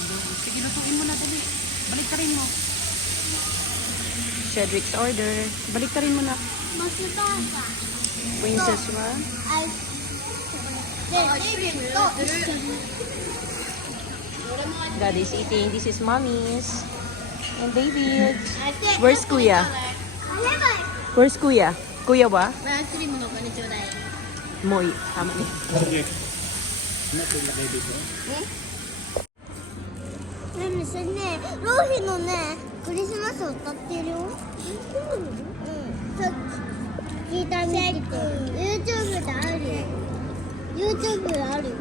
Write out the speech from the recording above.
balido. Sige, lutuin mo na dali. Balik ka rin mo. Cedric's order. Balik ka rin mo na. Princess wa? Dad is eating. This is mommy's. And David. Where's Kuya? Where's Kuya? Kuya ba? Moy. Tama niya. Okay. Ano ito ilagay dito? それね、ローヒのね、クリスマスを歌ってるよ。さっき聞いたみて、YouTube であるよ。YouTube であるよ。